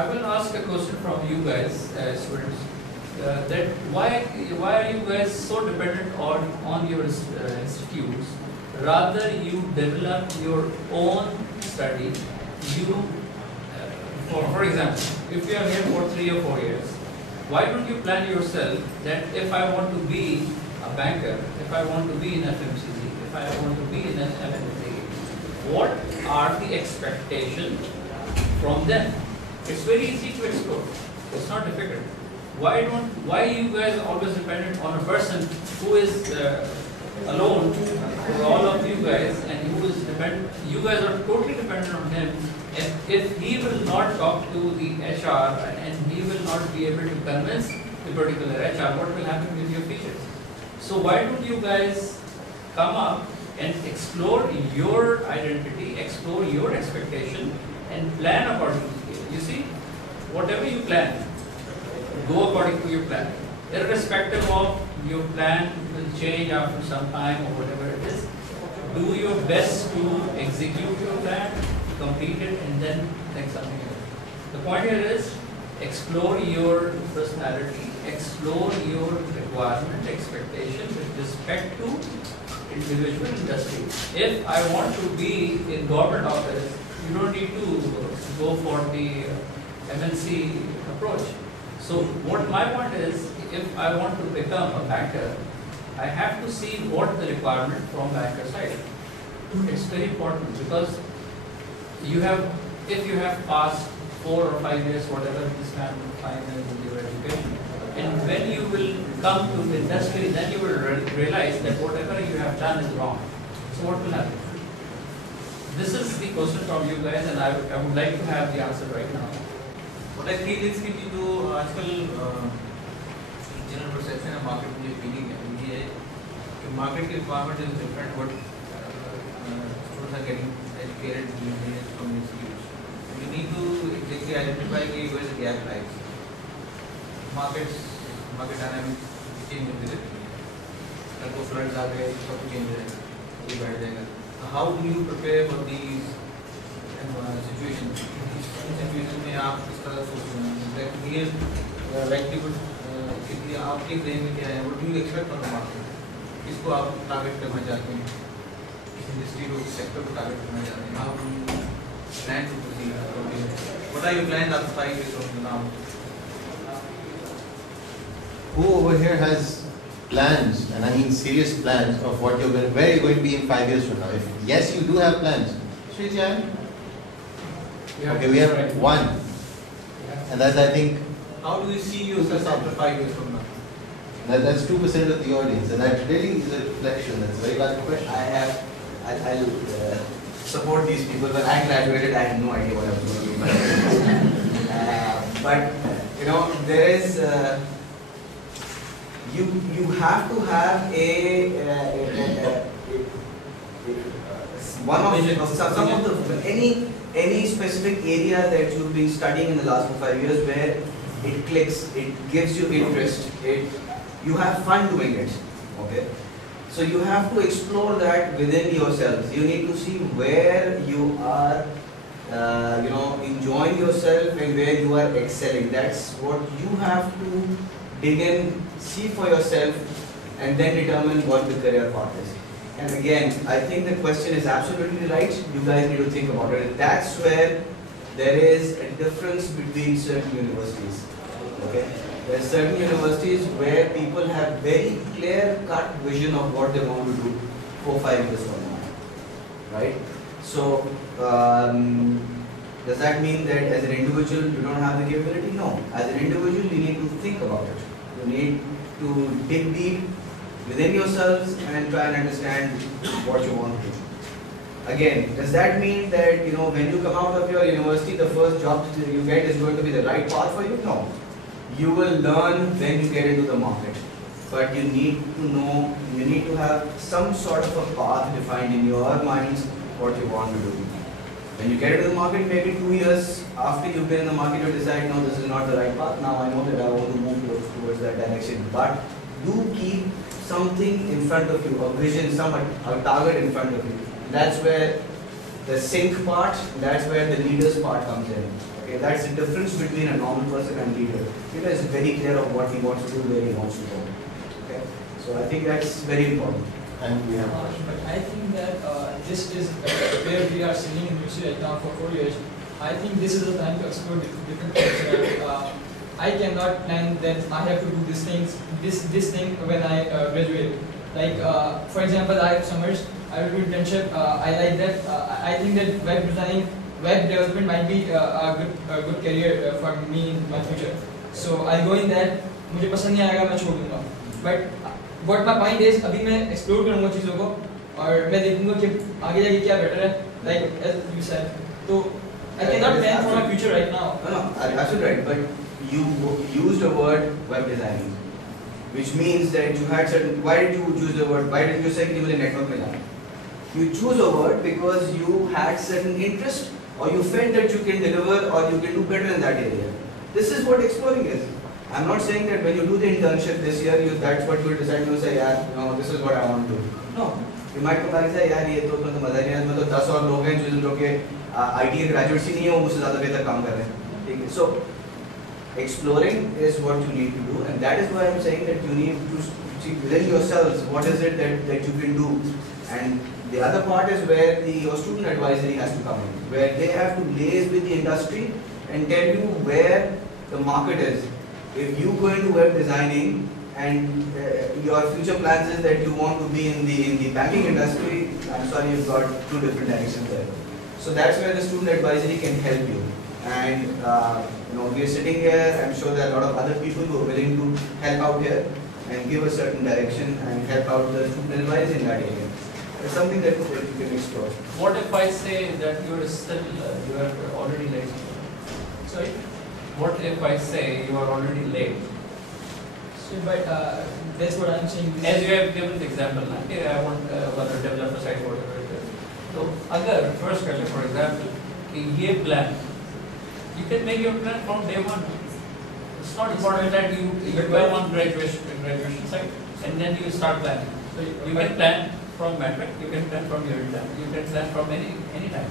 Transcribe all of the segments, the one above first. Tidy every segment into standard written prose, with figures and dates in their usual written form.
I will ask a question from you guys, students. That why are you guys so dependent on your institutes? Rather, you develop your own study. You, for example, if you are here for 3 or 4 years, why don't you plan yourself that if I want to be a banker, if I want to be in FMCG, if I want to be in FMCG, what are the expectations from them? It's very easy to explore. It's not difficult. Why you guys are always dependent on a person who is alone for all of you guys, and who is dependent? You guys are totally dependent on him. If he will not talk to the HR and he will not be able to convince the particular HR, what will happen with your features? So why don't you guys come up and explore your identity, explore your expectation, and plan accordingly? You see, whatever you plan, go according to your plan. Irrespective of your plan will change after some time or whatever it is. Do your best to execute your plan, complete it, and then think something else. The point here is explore your personality, explore your requirement, expectation with respect to individual industry. If I want to be in government office, you don't need to go for the MNC approach. So what my point is, if I want to become a banker, I have to see what the requirement from banker side. It's very important because if you have passed 4 or 5 years, whatever this time time is in your education, and when you will come to the industry, then you will realize that whatever you have done is wrong. So what will happen? This is the question from you guys, and I would like to have the answer right now. What I feel is कि जो आजकल general perception है market में जो feeling है ये है कि मार्केट की requirement is different but students are getting educated from institutes you need to exactly identify कि where the gap lies. Market dynamics change होते रहते हैं, कल को फ्लड्स आ गए सब चेंज हो जाएगा, ये बैठ जाएगा. How do you prepare for these situations? Situation में आप किस तरह सोचते हैं लाइवलीहुड कितनी आपके ब्रेन में क्या है, what do you expect from the market, किसको आप टारगेट करना चाहते हैं, किस इंडस्ट्री को किस सेक्टर को टारगेट करना चाहते हैं, how do you plan to proceed, what are your plans after 5 years from now? Who over here has plans, and I mean serious plans, of what where you're going to be in 5 years from now? If yes, you do have plans, raise your hand. Okay, we have one, and that's, I think, how do you see yourself after 5 years from now? That's 2% of the audience, and that really is a reflection. That's a very valid question. I'll support these people. When I graduated, I had no idea what I was going to do. But you know, there is you have to have some of the any specific area that you've been studying in the last 5 years where it clicks, it gives you interest, you have fun doing it. Okay, so you have to explore that within yourselves. You need to see where you are enjoying yourself and where you are excelling. That's what you have to dig in, see for yourself, and then determine what the career path is. And again, I think the question is absolutely right. You guys need to think about it. That's where there is a difference between certain universities. Okay, there are certain universities where people have very clear-cut vision of what they want to do 4-5 years from now, right? So, does that mean that as an individual you don't have the capability? No. As an individual, you need to think about it. You need to dig deep within yourselves and try and understand what you want to do. Again, does that mean that when you come out of your university, the first job you get is going to be the right path for you? No. You will learn when you get into the market, but you need to know, you need to have some sort of a path defined in your minds what you want to do. When you get into the market, maybe 2 years after you've been in the market, you decide, no, this is not the right path. Now I know that I want to move towards that direction. But do keep something in front of you, a vision, a target in front of you. That's where the sync part, that's where the leader's part comes in. Okay, that's the difference between a normal person and leader. Leader is very clear of what he wants to do, where he wants to go. Okay, so I think that's very important. And we have. But I think that this is where we are sitting in UC right now for 4 years. I think this is the time to explore different things. I cannot plan that I have to do these things, this thing when I graduate. Like for example, I have summers. I will do internship. I like that. I think that web design, web development might be a good career for me in my future. So I'll go in that. मुझे पसंद नहीं आएगा मैं छोड़ दूँगा. But what my point is, अभी मैं explore करूँगा चीज़ों को और मैं देखूँगा कि आगे जाके क्या better है. Like as you said, तो I cannot plan for my future right now. No, absolutely right. But you used a word web designing, which means that you had certain. Why did you choose the word? Why did you say कि मुझे network में जाना? You choose a word because you had certain interest, or you felt that you can deliver, or you can do better in that area. This is what exploring is. I'm not saying that when you do the internship this year, that's what you decide. You say, yeah, no, this is what I want to do. No, you might come back and say, यार ये तो मजा नहीं है, इसमें तो 10 और लोग हैं जो के IT के graduates ही नहीं है, वो मुझसे ज़्यादा बेहतर काम कर रहे हैं. ठीक है. So exploring is what you need to do, and that is why I'm saying that you need to see within yourselves what is it that you can do. And the other part is where your student advisory has to come in, where they have to liaise with the industry and tell you where the market is. If you go into web designing and your future plans is that you want to be in the banking industry, I'm sorry, you've got two different directions there. So that's where the student advisory can help you. And we are sitting here. I'm sure there are a lot of other people who are willing to help out here and give a certain direction and help out the student advice in that area. It's something that you can explore. What if I say that you are already late? Sorry? What if I say you are already late? So, but that's what I'm saying. As you have given the example, okay, I want a developer site, whatever it is. So, अगर first कर ले, for example, कि ये plan, you can make your plan from day one. It's not important that you go on graduation site and then you start planning. So you can plan from metric, you can plan from your time, you can plan from any time.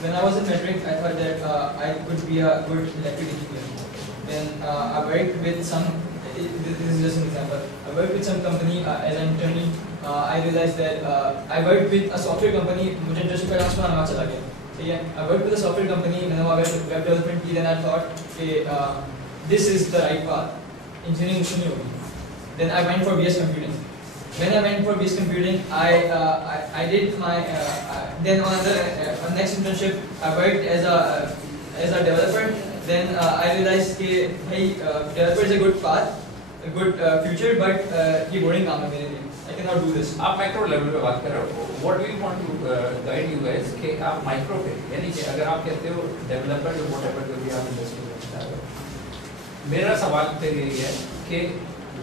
When I was in metric, I thought that I could be a good electric engineer. Then I worked with some. This is just an example. I worked with some company as an intern. I realized that I worked with a software company. मुझे internship का transfer आना चला गया. ठीक है. I worked with a software company. मैंने वहाँ web development की. Then I thought कि this is the right path. Engineering मुश्किल नहीं होगी. Then I went for BS computing. When I went for BS computing, I did my then on the next internship I worked as a developer. Then I realized that hey, developer is a good path, a good future, but ये boring काम है मेरे लिए. I cannot do this. आप macro level पे बात कर रहे हो. What do you want to guide you guys कि आप micro पे, यानी कि अगर आप कहते हो developer जो whatever जो भी आप industry में बता रहे हो, मेरा सवाल पे यही है कि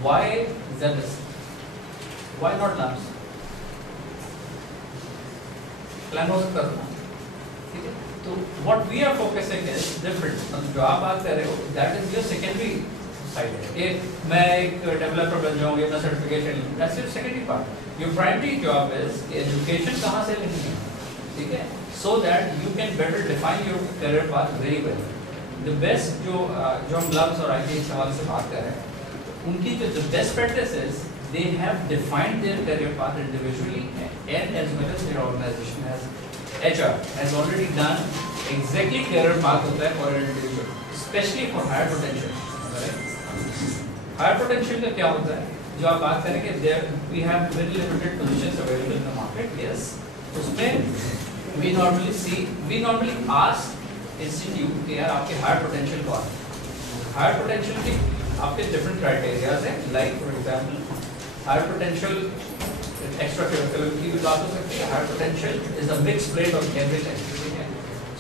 why Zendesk? Why not Labs? Plan हो सकता था, ठीक है? तो what we are focusing is different. मतलब जो आप बात कर रहे हो, that is your secondary side है. कि मैं एक developer बन जाऊँ, अपना certification लूँ, that's your secondary part. Your primary job is education कहाँ से लेनी है, ठीक है? So that you can better define your career path very well. The best जो हम Labs और IT सवाल से बात कर रहे हैं, उनकी जो the best practices, they have defined their career path individually and as well as their organization has HR has already done exactly career path होता है for an individual, especially for higher potential. Higher potential का क्या होता है? जो आप बात करेंगे, there we have very limited positions available in the market. Yes, उसमें we normally ask institute कि यार आपके higher potential कौन है? Higher potential के आपके different criteria हैं, like for example higher potential extracurricular की भी बात हो सकती है. Higher potential is a mixed blend of everything.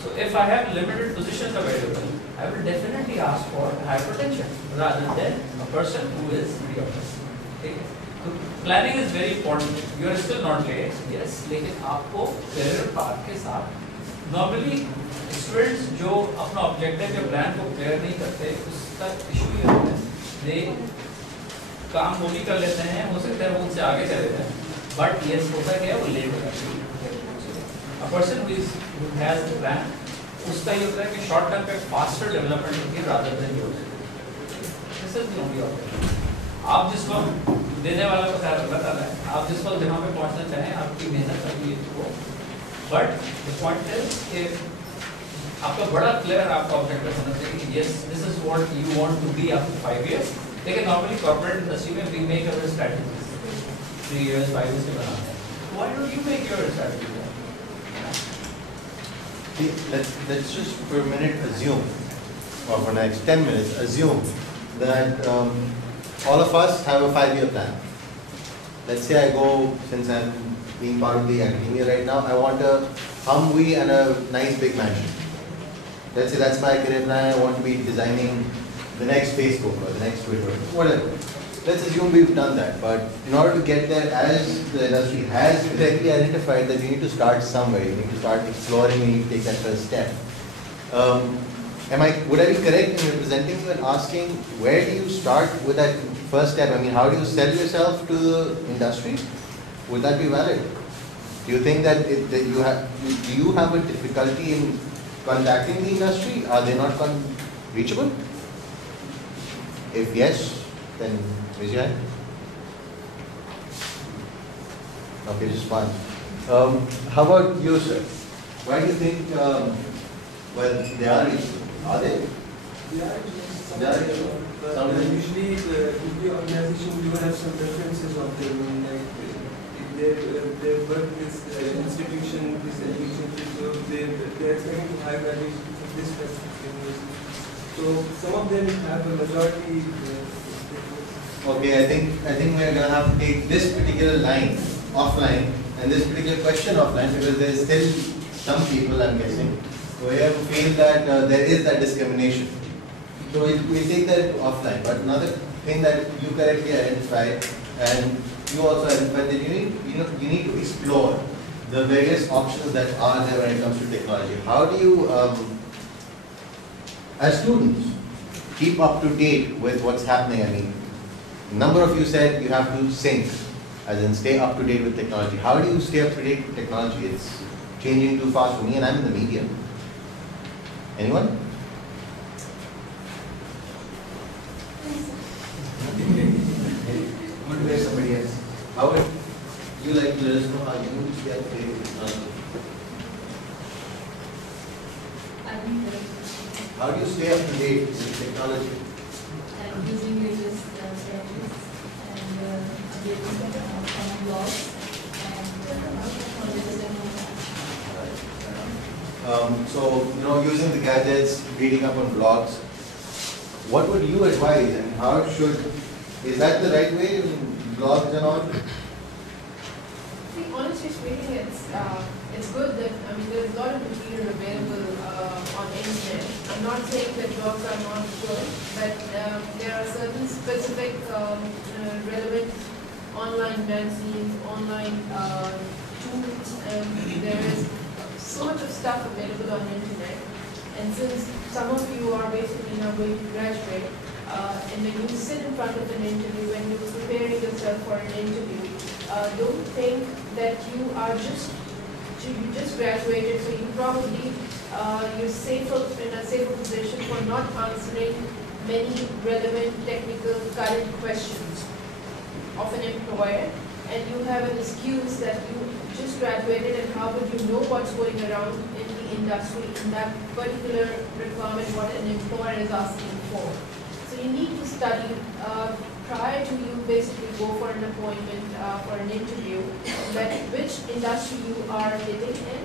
So if I have limited positions available, I will definitely ask for higher potential rather than a person who is mediocre. ठीक है? तो planning is very important. You are still not late, yes, लेकिन आपको career path के साथ normally students जो अपना objective या plan को clear नहीं करते, उसका issue ये होता है, they काम वो भी कर लेते हैं, हो सकता है वो उनसे आगे चले जाएं, but yes होता क्या है वो लेट हो जाता है. A person who has a plan, उसका ये होता है कि शॉर्ट टर्म पे फास्टर डेवलपमेंट होती है rather than your. This is the only option. आप जिस वक्त देने वाला को अल्लाह ताला है, आप जिस वक्त जहाँ पे पहुँचना चाहें आपकी मेहनत अभी हो, बट द पॉइंट इज कि आपका बड़ा क्लियर आपका ऑब्जेक्टिव होना चाहिए कि yes this is what you want to be after 5 years। लेकिन नॉर्मली कॉर्पोरेट इंडस्ट्री में we make our strategies 3 years 5 years के बनाते हैं। Why don't you make your strategy? Let's just for a minute assume, or for the next 10 minutes, assume that all of us have a 5-year plan. Let's say I go, since I'm being part of the academia right now, I want a Humvee and a nice big mansion. Let's say that's my career plan. I want to be designing the next Facebook or the next Twitter, whatever. Let's assume we've done that, but in order to get there, as the industry has correctly identified that you need to start somewhere, you need to start exploring, you need to take that first step. Would I be correct in representing you and asking where do you start with that first step? I mean, how do you sell yourself to the industry? Would that be valid? Do you think that, do you have a difficulty in contacting the industry? Are they not reachable? If yes, then raise your hand. Okay, just one. How about you, sir? Why do you think, well, they are reachable? Are they? They are reachable. They are reachable. Some of them. Usually, the organization do have some references of their own, like if they work with institution, this education, so they are expecting to high value from this specific university. So some of them have a majority. Okay, I think we're gonna have to take this particular line offline and this particular question offline because there's still some people, I'm guessing, who feel that there is that discrimination. So we'll take that offline. But another thing that you correctly identified and you also identified that you need to explore the various options that are there when it comes to technology. How do you, as students, keep up to date with what's happening? I mean, a number of you said you have to sync, as in stay up to date with technology. How do you stay up to date with technology? It's changing too fast for me and I'm in the media. Anyone? I'm going to hear somebody else. How would you like to let us know how you stay up to date with technology? How do you stay up to date with technology? And using latest strategies and updating on blogs and So, using the gadgets, reading up on blogs, what would you advise and how is that the right way, blogs and all? honestly speaking, it's good that, there's a lot of material available on internet. I'm not saying that blogs are not good, but there are certain specific relevant online magazines, online tools, and there is so much of stuff available on internet. And since some of you are basically now going to graduate, and when you sit in front of an interview, when you're preparing yourself for an interview, don't think that you just graduated, so you probably you're in a safer position for not answering many relevant technical current questions of an employer, and you have an excuse that you just graduated and how would you know what's going around in the industry in that particular requirement what an employer is asking for. So you need to study prior to you basically go for an appointment for an interview, that which industry you are hitting in,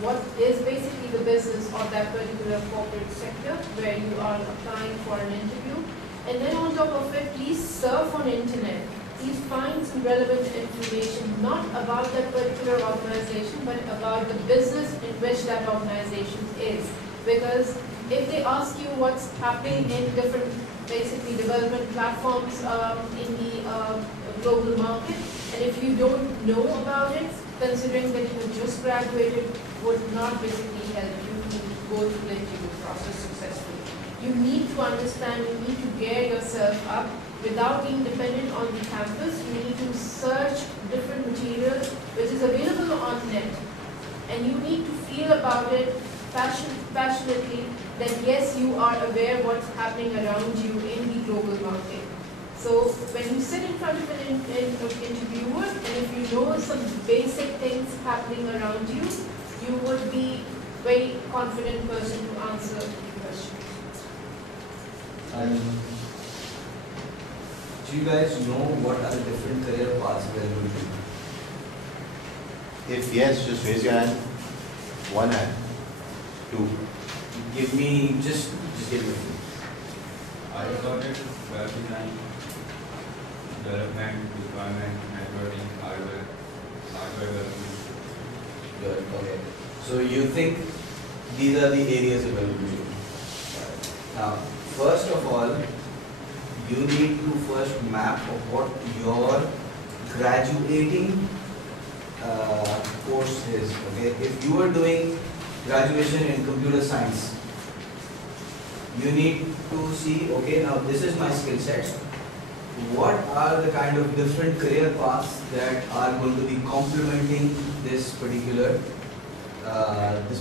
what is basically the business of that particular corporate sector where you are applying for an interview, and then on top of it, please surf on internet. Please find some relevant information, not about that particular organization, but about the business in which that organization is. Because if they ask you what's happening in different, basically development platforms in the global market, and if you don't know about it, considering that you just graduated, would not basically help you to go through the interview process successfully. You need to understand, you need to gear yourself up. Without being dependent on the campus, you need to search different material which is available on net, and you need to feel about it passionately that yes, you are aware what's happening around you in the global market. So when you sit in front of an interviewer, and if you know some basic things happening around you, you would be very confident person to answer the question. And do you guys know what are the different career paths available to you? If yes, just raise your hand. One hand. Two. Give me just give me. I got it, web design, development, deployment, networking, hardware development. Good. Okay. So you think these are the areas available to you? Now, first of all, you need to first map of what your graduating course is. Okay. If you are doing graduation in computer science, you need to see, okay, now this is my skill set. What are the kind of different career paths that are going to be complementing this particular degree that we're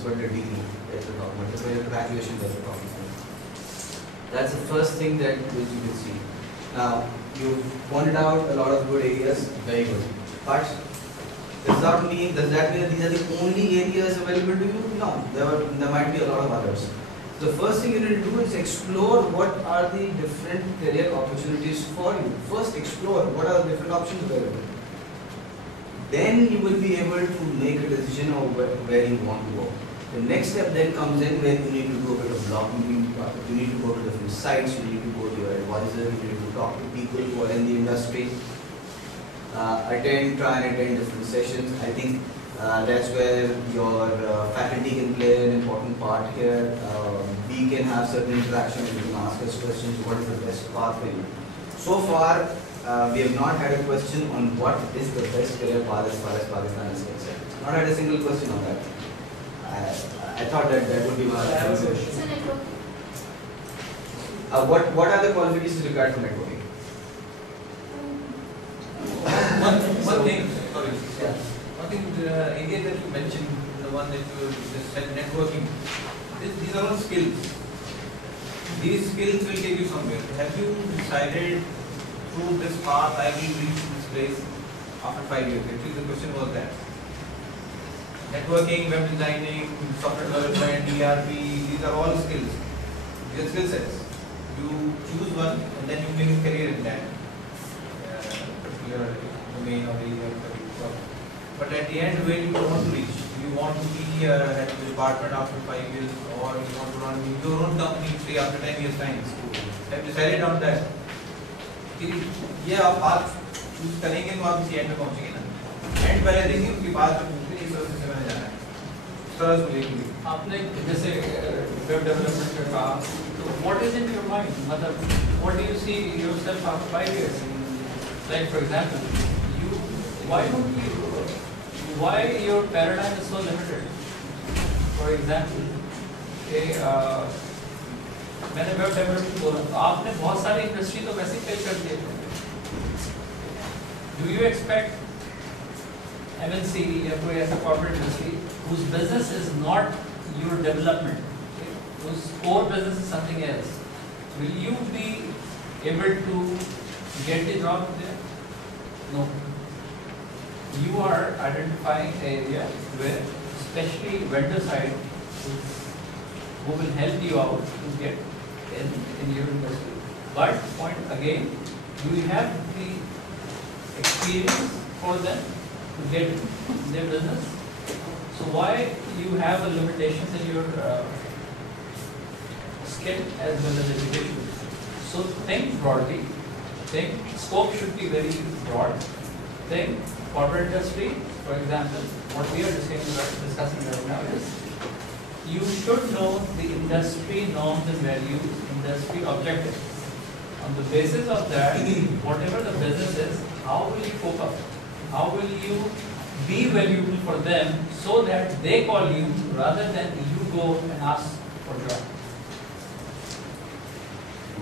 talking about, the graduation that we're talking about. That's the first thing that which you can see. Now, you pointed out a lot of good areas, very good. But does that mean that these are the only areas available to you? No, there might be a lot of others. The first thing you need to do is explore what are the different career opportunities for you. First explore what are the different options available. Then you will be able to make a decision of where you want to go. The next step then comes in where you need to do a bit of blogging, you need to go to different sites, you need to go to your advisor, you need to talk to people who are in the industry, try and attend different sessions. I think that's where your faculty can play an important part here. We can have certain interaction, you can ask us questions, what is the best path for you. So far, we have not had a question on what is the best career path as far as Pakistan is concerned. Not had a single question on that. I thought that would be my answer. It's a network. What are the qualifications required for networking? One thing, sorry. Yeah. One thing, the area that you mentioned, the one that you just said, networking, these are all skills. These skills will take you somewhere. Have you decided through this path I will reach this place after 5 years? Actually, the question was that. Networking, web designing, software development, ERP, these are all skills. These are skill sets. You choose one and then you make a career in that particular domain or area of work. But at the end, where you want to reach? You want to be at the department after 5 years, or you want to run your own company say after 10 years time. Have decided on that. ये आप बात choose करेंगे तो आप इसी and पे पहुंचेंगे ना. एंड पहले देखिए उसके बाद जो पूछते हैं इस तरह से मैंने जाना है. इस तरह से लेंगे. आपने जैसे वेब डेवलपमेंट का कहा, तो what is in your mind? मतलब what do you see yourself after 5 years? Like for example, why your paradigm is so limited? For example, मैंने वेब डेवलपमेंट बोला, तो आपने बहुत सारी इंडस्ट्री तो वैसे ही फेल कर दिए थे. Do you expect MNC या कोई ऐसा corporate industry whose business is not your development, whose core business is something else, will you be able to get the job there? No. You are identifying an area where, especially vendor side, who will help you out to get in your industry. But point again, do you have the experience for them to get their business? So why you have a limitations in your skill as well as education? So think broadly. Think scope should be very broad. Think corporate industry, for example. What we are discussing right now is you should know the industry norms and values, industry objectives. On the basis of that, whatever the business is, how will you cope up? How will you be valuable for them so that they call you rather than you go and ask for a job?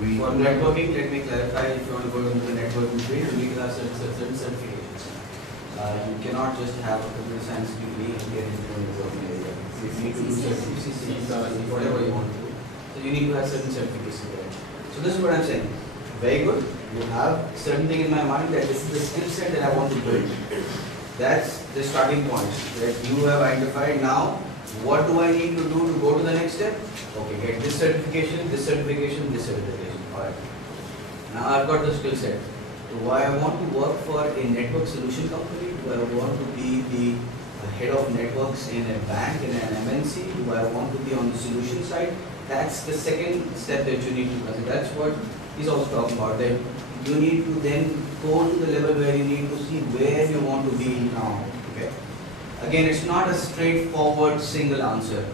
For networking, let me clarify, if you want to go into the networking field, you need to have certain certifications. You cannot just have a computer science degree and get into a networking area. you need to do certifications, whatever you want to do. So you need to have certain certificates there. So this is what I'm saying. Very good. You have certain thing in my mind that this is the skill set that I want to build. That's the starting point that you have identified. Now, what do I need to do to go to the next step? Okay, get this certification, this certification, this certification. Alright. Now I've got the skill set. Do I want to work for a network solution company? Do I want to be the head of networks in a bank, in an MNC? Do I want to be on the solution side? That's the second step that you need to consider. That's what he's also talking about. That you need to then go to the level where you need to see where you want to be now. Okay. Again, it's not a straightforward single answer.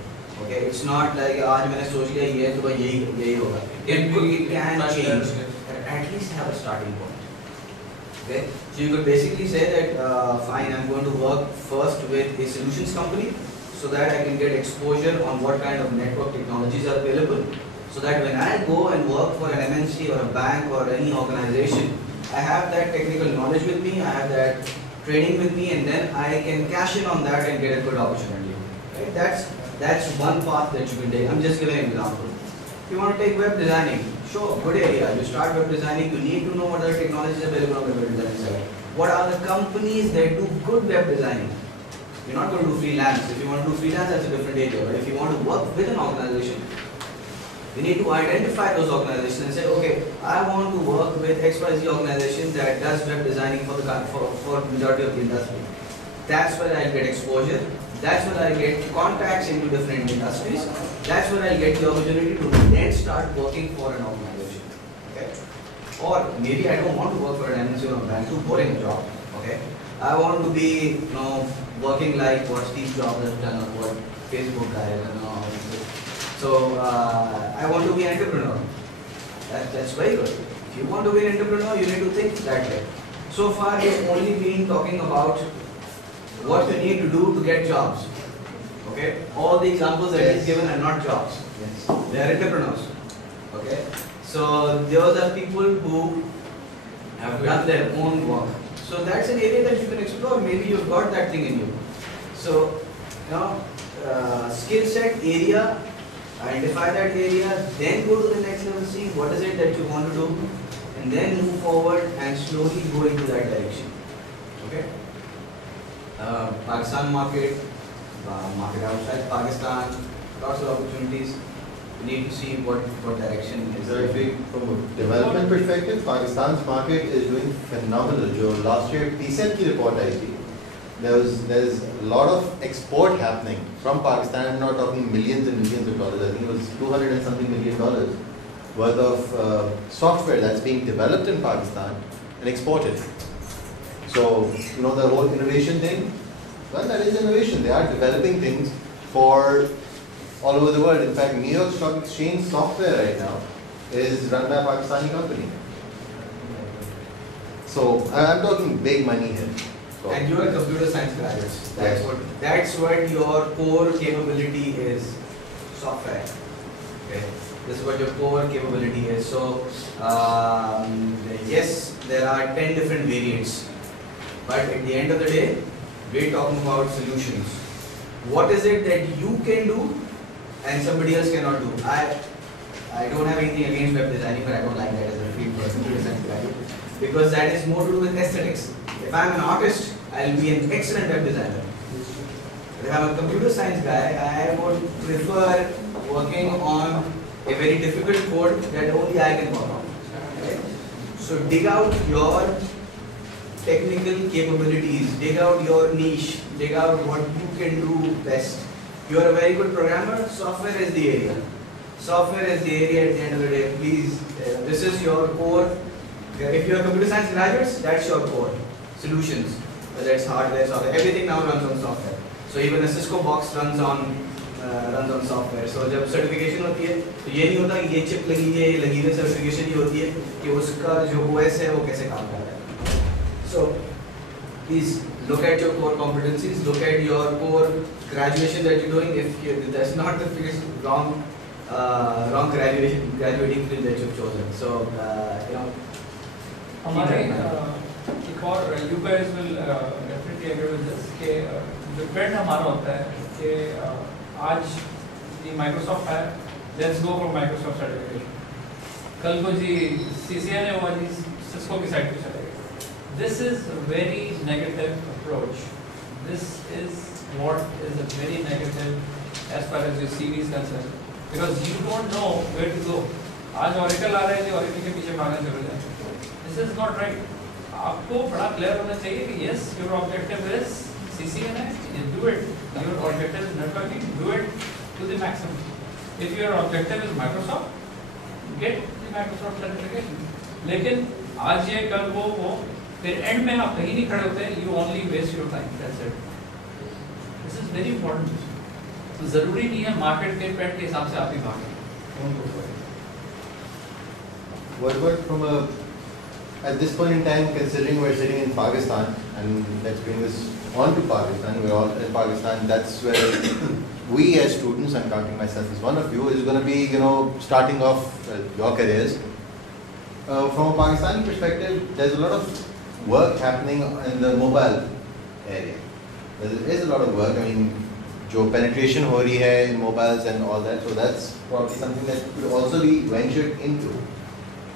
Okay. It's not like आज मैंने सोच लिया ये तो यही होगा. It can change. At least have a starting point. Okay. So you could basically say that fine, I'm going to work first with a solutions company so that I can get exposure on what kind of network technologies are available. So that when I go and work for an MNC or a bank or any organization, I have that technical knowledge with me, I have that training with me, and then I can cash in on that and get a good opportunity. Right? That's one path that you can take. I'm just giving an example. If you want to take web designing, sure, good area. You start web designing, you need to know what other technologies are available on the web design side. What are the companies that do good web designing? You're not going to do freelance. If you want to do freelance, that's a different area. But if you want to work with an organization, you need to identify those organizations and say, okay, I want to work with XYZ organization that does web designing for majority of the industry. That's where I'll get exposure. That's where I'll get contacts into different industries. That's where I'll get the opportunity to then start working for an organization. Okay? Or maybe I don't want to work for an MNC or a bank, too boring job. Okay? I want to be, working like what Steve Jobs has done or what Facebook guys and all. So I want to be an entrepreneur. That's very good. If you want to be an entrepreneur, you need to think that way. So far, we've only been talking about what you need to do to get jobs. Okay? All the examples that he's given are not jobs. Yes. They are entrepreneurs. Okay? So those are people who have done their own work. So that's an area that you can explore. Maybe you've got that thing in you. So, skill set area, identify that area, then go to the next level, see what is it that you want to do, and then move forward and slowly go into that direction. Okay? Pakistan market, market outside Pakistan, lots of opportunities. You need to see what direction is. So if we, from a development perspective, Pakistan's market is doing phenomenal. जो last year TCET की report आई थी, there's a lot of export happening from Pakistan. I'm not talking millions and millions of dollars. I think it was $200 and something million worth of software that's being developed in Pakistan and exported. So the whole innovation thing. Well, that is innovation. They are developing things for all over the world. In fact, New York Stock Exchange software right now is run by a Pakistani company. So I'm talking big money here. So, and you are computer science graduates. Yes. That's what your core capability is. Software. Okay. This is what your core capability is. So yes, there are 10 different variants. But at the end of the day, we're talking about solutions. What is it that you can do and somebody else cannot do? I don't have anything against web designing, but I don't like that as a field for computer science graduate, because that is more to do with aesthetics. If I'm an artist, I'll be an excellent web designer. But if I'm a computer science guy, I would prefer working on a very difficult code that only I can work on. Right? So dig out your technical capabilities, dig out your niche, dig out what you can do best. You are a very good programmer, software is the area. Software is the area at the end of the day. Please, this is your core. If you are computer science graduates, that's your core. Solutions, whether it's hardware, software, everything now runs on software. So even a Cisco box runs on software. So जब certification होती है, तो ये नहीं होता कि ये chip लगी है, ये लगी हुई certification ये होती है कि उसका जो OS है वो कैसे काम कर रहा है. So please look at your core competencies, look at your core graduation that you're doing. If that's not the wrong graduating field that you've chosen. So हमारे एक और you guys will definitely agree with this कि जो trend हमारा होता है कि आज जी माइक्रोसॉफ्ट है, let's go for Microsoft certification, कल को जी CCNA हुआ जी सिस्को की साइड पे चले गए. This is a very negative approach. This is what is a very negative as far as your CV is concerned, because you don't know where to go. आज Oracle आ रहे थे, Oracle के पीछे भागने चले जाए. This is not right. आपको बड़ा क्लियर होना चाहिए कि yes, your objective is CCNA, you do it. Your objective is networking, do it to the maximum. If your objective is Microsoft, get the Microsoft certification. लेकिन आज ये कल वो फिर एंड में आप कहीं नहीं खड़े होते, you only waste your time. That's it. This is very important. तो जरूरी नहीं है मार्केट के ट्रेंड के हिसाब से आप ही भागें. Don't go for it. What about from a, at this point in time, considering we're sitting in Pakistan, and let's bring this on to Pakistan, we're all in Pakistan, that's where we as students, I'm counting myself as one of you, is going to be, you know, starting off your careers. From a Pakistani perspective, there's a lot of work happening in the mobile area. There is a lot of work, I mean, जो penetration हो रही है in mobiles and all that, so that's probably something that could also be ventured into.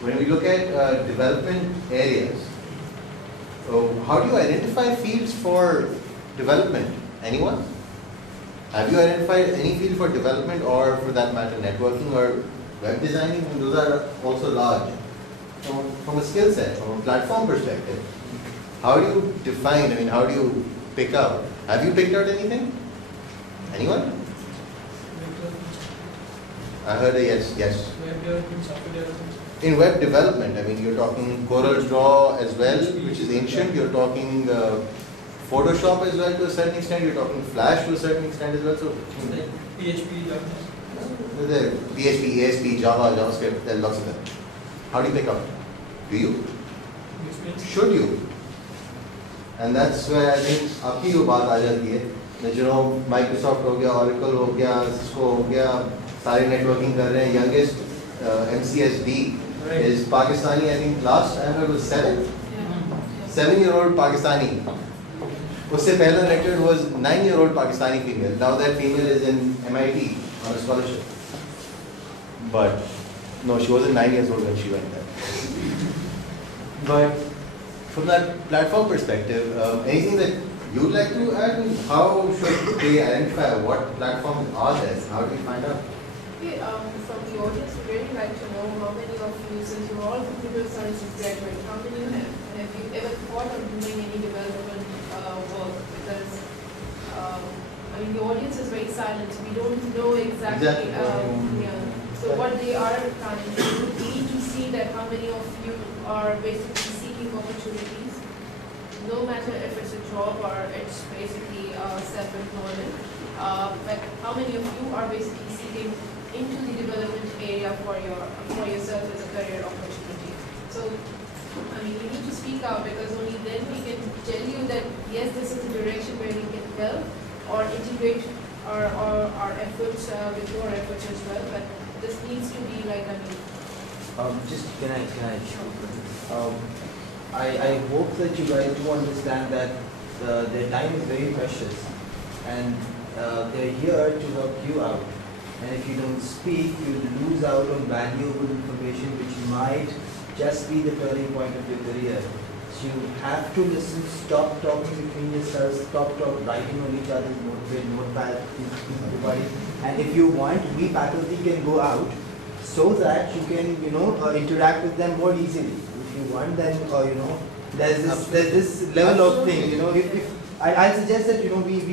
When we look at development areas, how do you identify fields for development? Anyone? Have you identified any field for development, or for that matter networking or web designing? And those are also large. From a skill set, from a platform perspective, how do you define, I mean, how do you pick out? Have you picked out anything? Anyone? I heard a yes, yes. Web development, software development. In web development, I mean, you're talking Corel Draw as well, which is ancient. You're talking Photoshop as well to a certain extent. You're talking Flash to a certain extent as well. So, Like PHP, Java. the PHP, ASP, Java, JavaScript, there are lots of them. How do you pick up? Do you? Experience. Should you? And that's where I think आपकी वो बात आ जाती है. You know, Microsoft हो गया, Oracle हो गया, Cisco हो गया, सारे networking कर रहे हैं. Youngest MCSD is Pakistani. I think last I heard was 7-year-old Pakistani. उससे पहला record was 9-year-old Pakistani female. Now that female is in MIT on a scholarship. But no, she wasn't 9 years old when she went there. But from that platform perspective, anything that you'd like to add? How should they identify what platforms are there? How do you find out? Okay, from the audience, we'd really like to know how many of you, since you're all computer science graduates, how many have you ever thought of doing any development work? Because I mean, the audience is very silent. We don't know exactly. Yeah. So what they are planning to do, we need to see that how many of you are basically seeking opportunities, no matter if it's a job or it's basically self-employment. But how many of you are basically seeking into the development area for yourself as a career opportunity? So, I mean, you need to speak out, because only then we can tell you that yes, this is the direction where we can help or integrate our efforts with your efforts as well. But this needs to be like, I mean, Just can I I hope that you guys do understand that their time is very precious, and they're here to help you out. And if you don't speak, you lose out on valuable information which might just be the turning point of your career. So you have to listen, stop talking between yourselves, stop writing on each other's notepad, and if you want, we faculty can go out so that you can, interact with them more easily. If you want, then, there's this level of thing, if I suggest that, we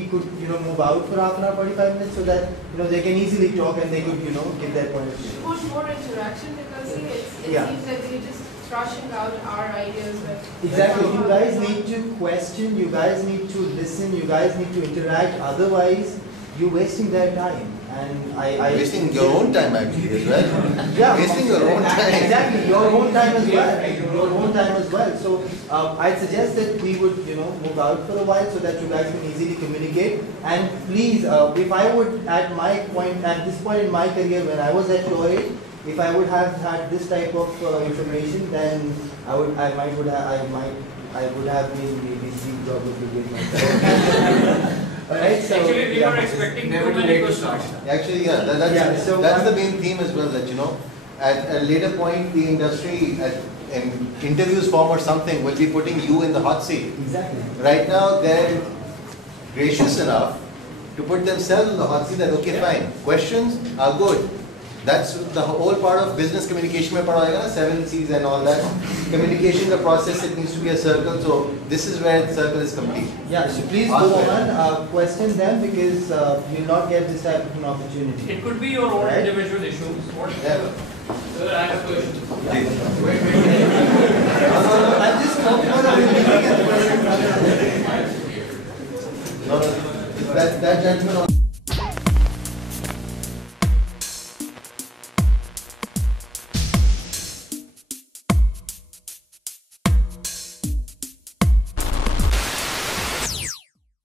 could, move out for half an hour, 45 minutes, so that, they can easily talk and they could, give their point of view. we want more interaction, because see, it Yeah. seems that we're just thrashing out our ideas. But Exactly, you guys need to question, you guys need to listen, you guys need to interact, otherwise you're wasting their time. And I Wasting your own time actually as well. Yeah, Wasting your own time. Exactly, your own time as well. Your own time as well. So I'd suggest that we would, move out for a while so that you guys can easily communicate. And please, if I would at this point in my career, when I was at your age, if I would have had this type of information, then I would have been maybe Steve Jobs of the myself. Alright, so Actually, we yeah. were expecting Never too too many late to start. questions. Actually, yeah, Yeah, so that's the I'm- main theme as well, that you know, at a later point, the industry, in interviews form or something, will be putting you in the hot seat. Exactly. Right now, they're gracious enough to put themselves in the hot seat that, okay, fine, questions are good. That's the whole part of business communication, mein padha hoega na, 7 C's and all that. Communication, the process, it needs to be a circle, so this is where the circle is complete. Yeah, so please Ask go them. on, question them because you'll not get this type of an opportunity. It could be your own Right. individual issues. What? Yeah. Sir, I have a question. Please.